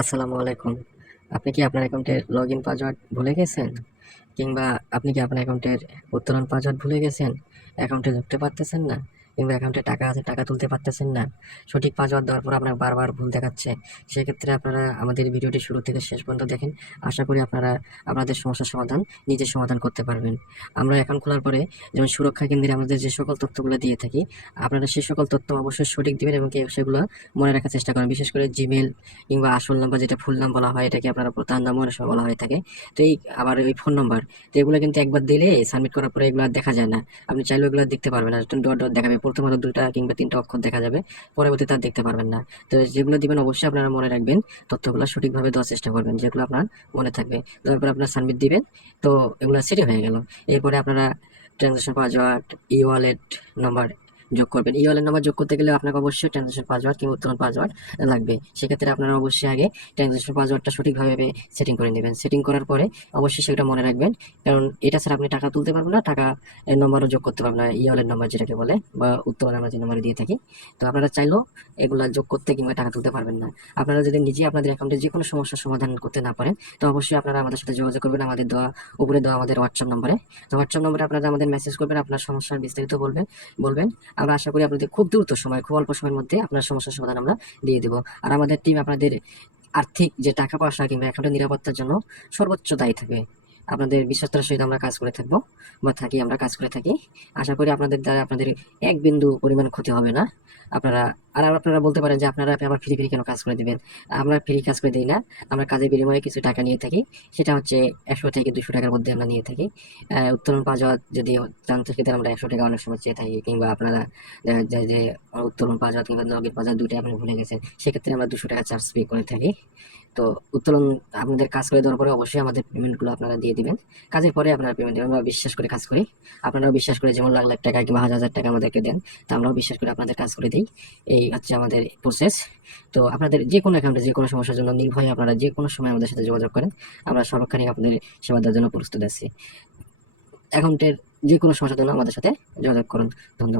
আসসালামু আলাইকুম। আপনি কি আপনার অ্যাকাউন্টের লগইন পাসওয়ার্ড ভুলে গেছেন? কিংবা আপনি কি আপনার অ্যাকাউন্টের উত্তোলন পাসওয়ার্ড ভুলে গেছেন? অ্যাকাউন্টে ঢুকতে পারতেছেন না? কিংবা অ্যাকাউন্টে টাকা আছে, টাকা তুলতে পারতেছেন না? সঠিক পাসওয়ার্ড দেওয়ার পর আপনার বারবার ভুল দেখাচ্ছে। সেক্ষেত্রে আপনারা আমাদের ভিডিওটি শুরু থেকে শেষ পর্যন্ত দেখেন। আশা করি আপনারা আপনাদের সমস্যার সমাধান নিজে সমাধান করতে পারবেন। আমরা অ্যাকাউন্ট খোলার পরে যেমন সুরক্ষা কেন্দ্রে আমাদের যে সকল তথ্যগুলো দিয়ে থাকি, আপনারা সেই সকল তথ্য অবশ্যই সঠিক দিবেন এবং সেগুলো মনে রাখার চেষ্টা করেন। বিশেষ করে জিমেইল কিংবা আসল নাম্বার, যেটা ফুল নাম বলা হয়, এটাকে আপনারা প্রধান নাম অনেক সময় বলা হয়ে থাকে। তো এই আবার ওই ফোন নাম্বার, তো এগুলো কিন্তু একবার দিলে সাবমিট করার পরে এগুলো আর দেখা যায় না। আপনি চাইলেও এগুলো দেখতে পারবেন না, ডট ডট দেখাবে, প্রথমত 2টা কিংবা 3টা অক্ষর দেখা যাবে, পরবর্তীতে আর দেখতে পারবেন না। তো যেগুলো দিবেন অবশ্যই আপনারা মনে রাখবেন, তথ্যগুলো সঠিকভাবে দেওয়ার চেষ্টা করবেন, যেগুলো আপনার মনে থাকবে। তারপর আপনার সাবমিট দিবেন, তো এগুলো সেটই হয়ে গেল। এরপরে আপনারা ট্রানজাকশন পাসওয়ার্ড, ই ওয়ালেট নাম্বার যোগ করবেন। ই ওয়ালেট নাম্বার যোগ করতে গেলে আপনাকে অবশ্যই ট্রানজাকশন পাসওয়ার্ড কিংবা উত্তোলন পাসওয়ার্ড লাগবে। সেক্ষেত্রে আপনারা অবশ্যই আগে ট্রানজাকশন পাসওয়ার্ডটা সঠিকভাবে সেটিং করে নেবেন। সেটিং করার পরে অবশ্যই সেটা মনে রাখবেন, কারণ এটা ছাড়া আপনি টাকা তুলতে পারবেন না, টাকা নম্বরও যোগ করতে পারবেন না, ই ওয়ালেট নাম্বার যেটাকে বলে, বা উত্তোলন আমরা যে নাম্বার দিয়ে থাকি। তো আপনারা চাইলেও এগুলা যোগ করতে কিংবা টাকা তুলতে পারবেন না। আপনারা যদি নিজে আপনাদের অ্যাকাউন্টে যে কোনো সমস্যার সমাধান করতে না পারেন, তো অবশ্যই আপনারা আমাদের সাথে যোগাযোগ করবেন আমাদের উপরে দেওয়া আমাদের হোয়াটসঅ্যাপ নম্বরে। তো হোয়াটসঅ্যাপ নম্বরে আপনারা আমাদের মেসেজ করবেন, আপনার সমস্যার বিস্তারিত বলবেন। আমরা আশা করি আপনাদের খুব দ্রুত সময়, খুব অল্প সময়ের মধ্যে আপনার সমস্যার সমাধান আমরা দিয়ে দেবো। আর আমাদের টিম আপনাদের আর্থিক যে টাকা পয়সা কিংবা অ্যাকাউন্টের নিরাপত্তার জন্য সর্বোচ্চ দায়ী থাকবে। আপনাদের বিশ্বাসটার সহিত আমরা কাজ করে থাকবো, বা আমরা কাজ করে থাকি। আশা করি আপনাদের দ্বারা আপনাদের এক বিন্দু পরিমাণ ক্ষতি হবে না। আপনারা আপনারা বলতে পারেন যে আপনারা আবার ফ্রি কেন কাজ করে দিবেন। আমরা ফ্রি কাজ করে দিই না, আমরা কাজের বিনিময়ে কিছু টাকা নিয়ে থাকি। সেটা হচ্ছে 100 থেকে 200 টাকার মধ্যে আমরা নিয়ে থাকি। উত্তোলন পাওয়া যদি জানতে সেক্ষেত্রে আমরা 100 টাকা অনেক সময় চেয়ে থাকি, কিংবা আপনারা দেখা যায় যে উত্তোলন পাওয়া কিংবা লগের পাওয়া দুইটাই আপনি ভুলে গেছেন, সেক্ষেত্রে আমরা 200 টাকা চার্জ পে করে থাকি। তো উত্তোলন আপনাদের কাজ করে দেওয়ার পরে অবশ্যই আমাদের পেমেন্টগুলো আপনারা দিয়ে দিবেন। কাজের পরে আপনারা পেমেন্ট দেবেন। আমরা বিশ্বাস করে কাজ করি, আপনারাও বিশ্বাস করে যেমন লাখ লাখ টাকা কিংবা হাজার হাজার টাকা আমাদেরকে দেন, তা আমরাও বিশ্বাস করে আপনাদের কাজ করে দিই। এই হচ্ছে আমাদের প্রসেস। তো আপনাদের যে কোনো অ্যাকাউন্টে যে কোনো সমস্যার জন্য নির্ভয়ে আপনারা যে কোনো সময় আমাদের সাথে যোগাযোগ করেন, আমরা সর্বক্ষণিক আপনাদের সেবা দেওয়ার জন্য প্রস্তুত আছি। অ্যাকাউন্টের যে কোনো সমস্যার জন্য আমাদের সাথে যোগাযোগ করুন। ধন্যবাদ।